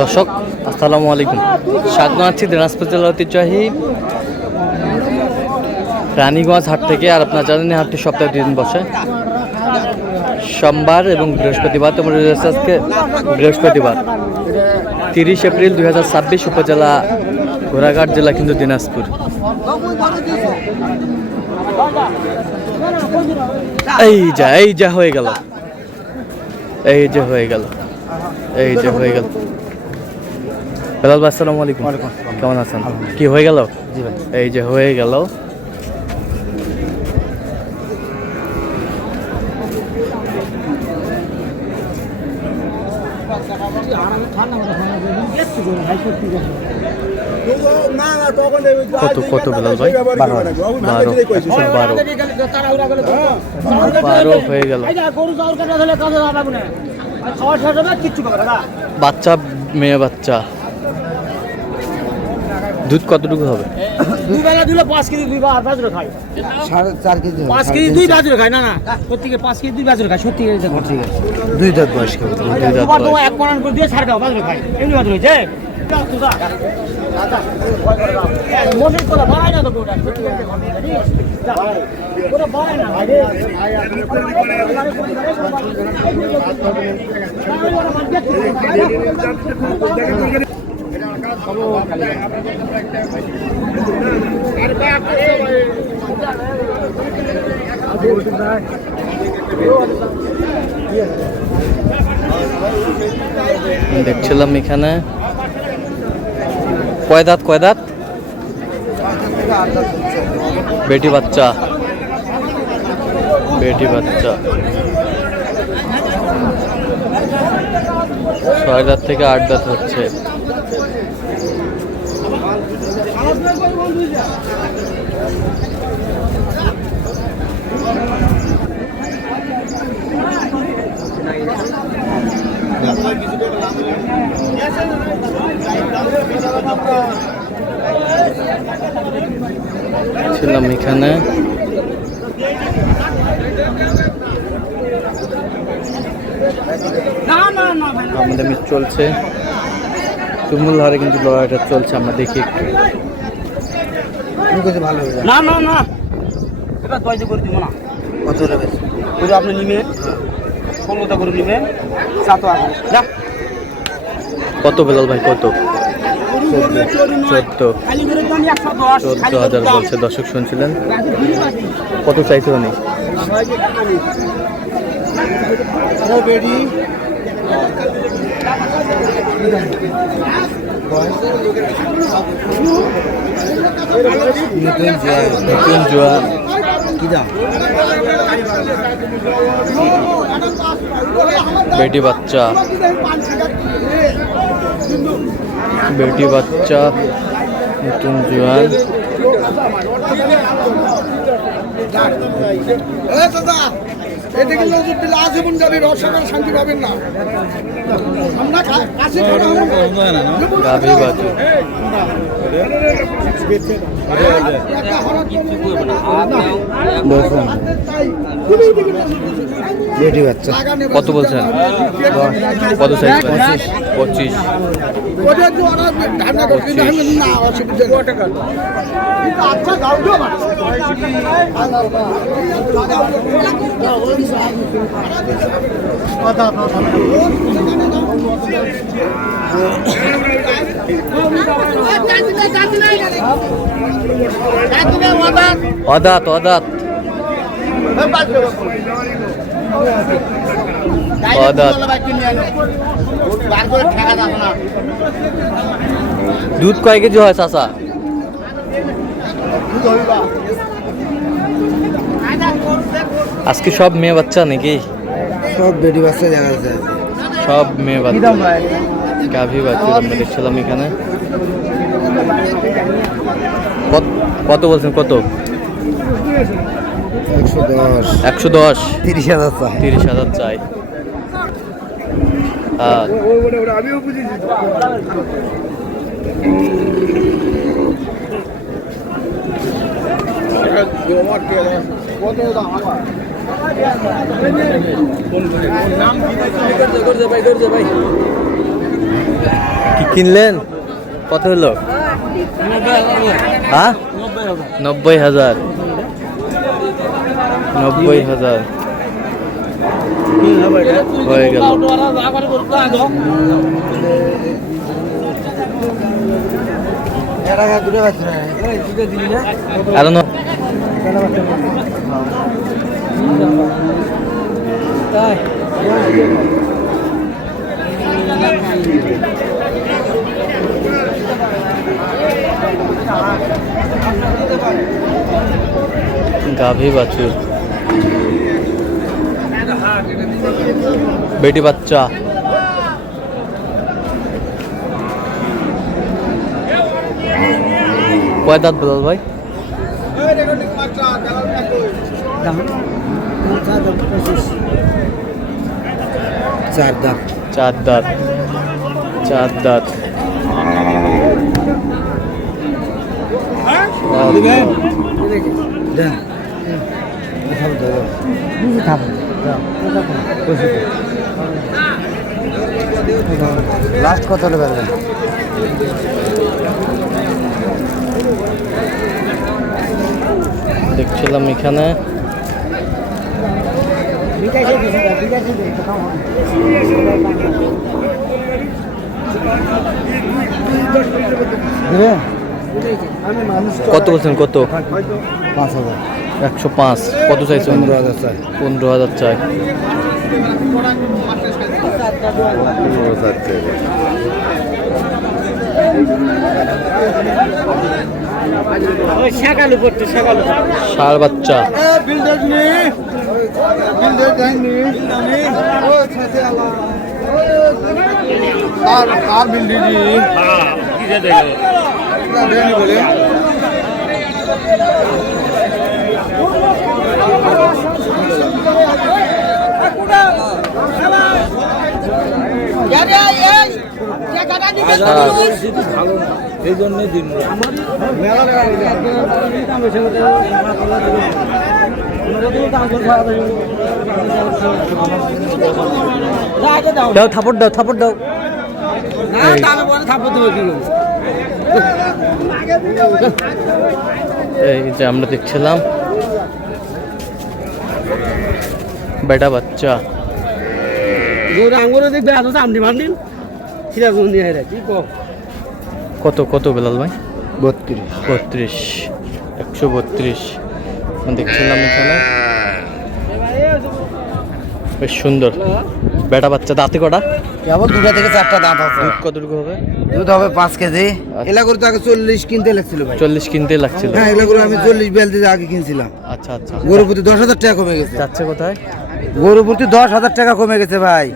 দর্শক আসসালামু আলাইকুম, স্বাগত জানাচ্ছি দিনাজপুর জেলার ঐতিহ্যবাহী রানীগঞ্জ হাট থেকে। আর আপনার জানেন হাটটি সপ্তাহে 2 দিন বসে, সোমবার এবং বৃহস্পতিবার। তোমরা আজকে বৃহস্পতিবার 30 এপ্রিল 2026, উপজেলা ঘোড়াঘাট, জেলা কিন্তু দিনাজপুর। এই যা হয়ে গেল, এই যে হয়ে গেল। বেলাল ভাই আসসালামু আলাইকুম, কেমন আছেন? কি হয়ে গেল? এই যে হয়ে গেল। কত বেলাল ভাই? 12 হয়ে গেল। বাচ্চা, মেয়ে বাচ্চা, দুধ কতটুকু হবে? 2 বেলা দিলে 5 কেজি 2 বার বাজরে খায়, 4.5 কেজি 5 কেজি 2 বাজরে খায়। না প্রত্যেকে 5 কেজি 2 বাজরে খায়। সত্যি দেখো, ঠিক আছে। 2 দাঁত বয়স কেউ, 2 দাঁত বয়স এক পরান করে দিয়ে ছাড় দাও, বাজরে খায়। এমনি বাজরে হইছে মোটর কোলা বাড়াই না তো গোটা। সত্যি কথা কোলা বাড়াই না ভাই রে। দেখছিলাম এখানে কয় দাঁত বেটি বাচ্চা 6 দাঁত থেকে 8 দাঁত হচ্ছে। ছিলাম এখানে আমাদের মিট চলছে, তুমুল হারে কিন্তু লড়াইটা চলছে। আমরা দেখি একটু। না এটা দয়তে করে দিব না। কত টাকা করে আপনি নিবেন? 16টা করে নিবেন, 7 আছে না। কত বেলাল ভাই? কত? 14,000 বলছে। দর্শক শুনছিলেন, কত চাইছে উনি? বেটি বাচ্চা নতুন জোয়ান। এটা কিন্তু আজীবন যাবে, রসগোল্লা শান্তি পাবেন না। আমরা কাছে গাভী বাচ্চা কত বলছেন? কত চাইছে? 25। অদাত দুধ কয় কেজি হয় চাচা? আজকে সব মেয়ে বাচ্চা নাকি? সব বেটি বাচ্চা দেখা যাচ্ছে, সব মেয়ে বাচ্চা, গাভী বাচ্চা আমরা দেখছিলাম এখানে। কত বলছেন? কত? 110। 30,000 চাই। আমিও বুঝেছি। কি কিনলেন? কত হলো? হ্যাঁ, 90,000। 90,000 হয়ে গেল। আর গাভী বাছুর, বেটি বাচ্চা, কয় দাঁত বলাল ভাই? চার দাঁত। চার দাঁত। চার দাঁত। লাস্ট কত হলে পারবেন? দেখছিলাম এখানে কত বলছেন? কত? 5,000। 105। কত চাইছে? 15,000 চাই। 15,000 চাই। ষাঁড় বাচ্চা, এই জন্য দিন দাও, থাপড় দাও, থাপড় দাও। এই যে আমরা দেখছিলাম বেটা বাচ্চা, কত কত বেলাল ভাই? 32। 132 দেখছিলাম এখানে, বেশ সুন্দর বেটা বাচ্চা। দাঁতে কটা? কেবল 2টা থেকে 4টা দাঁত আছে। দুধ কতটুকু হবে? দুধ হবে 5 কেজি। এলা করে তো আগে 40 কিনতে লাগছিল ভাই। 40 কিনতে লাগছিল। হ্যাঁ, এলা করে আমি 40 বেলতে আগে কিনছিলাম। আচ্ছা আচ্ছা। গরু প্রতি 10,000 টাকা কমে গেছে। যাচ্ছে কোথায়? গরু প্রতি 10,000 টাকা কমে গেছে ভাই।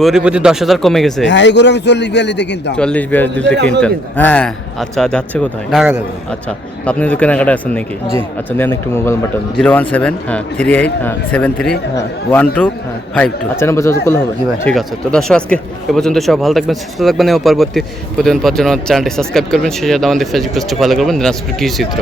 গরুর প্রতি 10,000 কমে গেছে। হ্যাঁ, এই গরু আমি 40-42 কিনতাম। 40-42 দিতে কিনতেন। হ্যাঁ। আচ্ছা, যাচ্ছে কোথায়? ঢাকা যাবে। আচ্ছা, তো আপনি তো কেনাকাটা আছেন নাকি? জি। আচ্ছা, দেন একটু মোবাইল বাটন। 017 হ্যাঁ। 38 হ্যাঁ। 73 হ্যাঁ। 12 হ্যাঁ। 52। আচ্ছা, না বোঝা করলে হবে? জি ভাই। ঠিক আছে। তো দর্শক, আজকে এ পর্যন্ত সব ভালো থাকবেন, সুস্থ থাকবেন এবং পরবর্তী প্রতিদিন পাওয়ার জন্য চ্যানেলটি সাবস্ক্রাইব করবেন। সেই সাথে আমাদের ফেসবুক পেজটি ফলো করবেন, দিনাজপুর কৃষি চিত্র।